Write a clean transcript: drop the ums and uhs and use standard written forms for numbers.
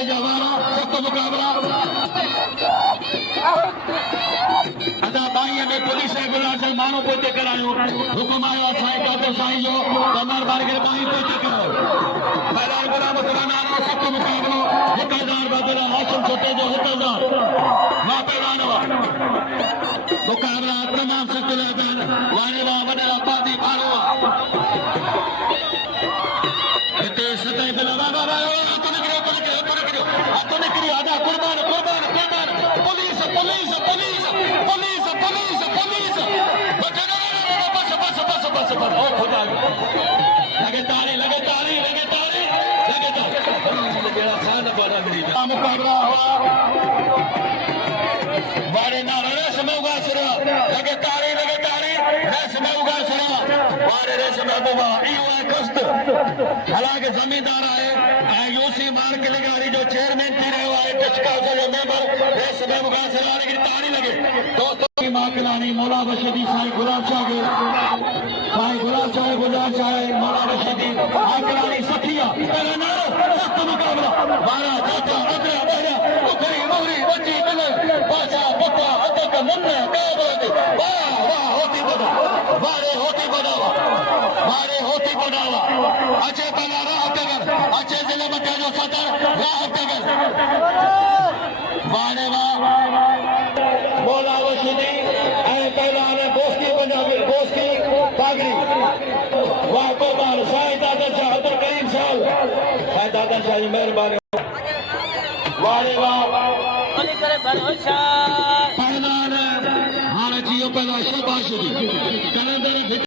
पहले जवारा सख्त मुकाबला अदा भाई में पुलिस रेगुलर मानो पोते करायो हुकुम आयो साईं कातो साईं जो कमर बार के भाई पोते करो पहला गुलाम सलाना सख्त मुकाबला 1000 बदला हाशिम छोटे जो 1000 ना पहलवान मुकाबला तमाम सख्त लगा वाने वा वडा पादी भारो इते सताई बला बाबा तो निकलो आधा कुर्बान कुर्बान कुर्बान police police police police police police बस बस बस बस बस ओ खुदा लगे ताली लगे ताली लगे ताली लगे ताली मेरा खान बड़ा मेरी मुकाबला हुआ वारे ना रस में उगा सरा लगे ताली रस में उगा सरा वारे रस में बुआ यो है कष्ट हालांकि जमींदार आए यूसी मार के लगारी जो चेयरमैन थी रहे हुआ है टचका जो मेंबर रस में उगा सरा लेकिन ताली लगे दोस्तों की मां कलानी मौला बशीदी साईं गुलाब शाह गुलाब शाह मौला बशीदी आकलानी सखिया पहला नारो सख्त मुकाबला बारा जाता अदरा बहरा उखरी मोहरी बच्ची बिले बासा बक्का अदक मुन्ना काबद वाह वाह होती बढ़ावा अच्छे पहला राह तगर अच्छे जिले में जो सदर राह तगर वारे वाह मौला बशीदी पहला ने बोस्की पंजाबी बोस्की पागरी वाह कुर्बान साईं दादर शाह अब्दुल करीम साहब साईं दादर शाह जी मेहरबानी वारे वाह पहला ने हाणे जियो पहला शहबाज दी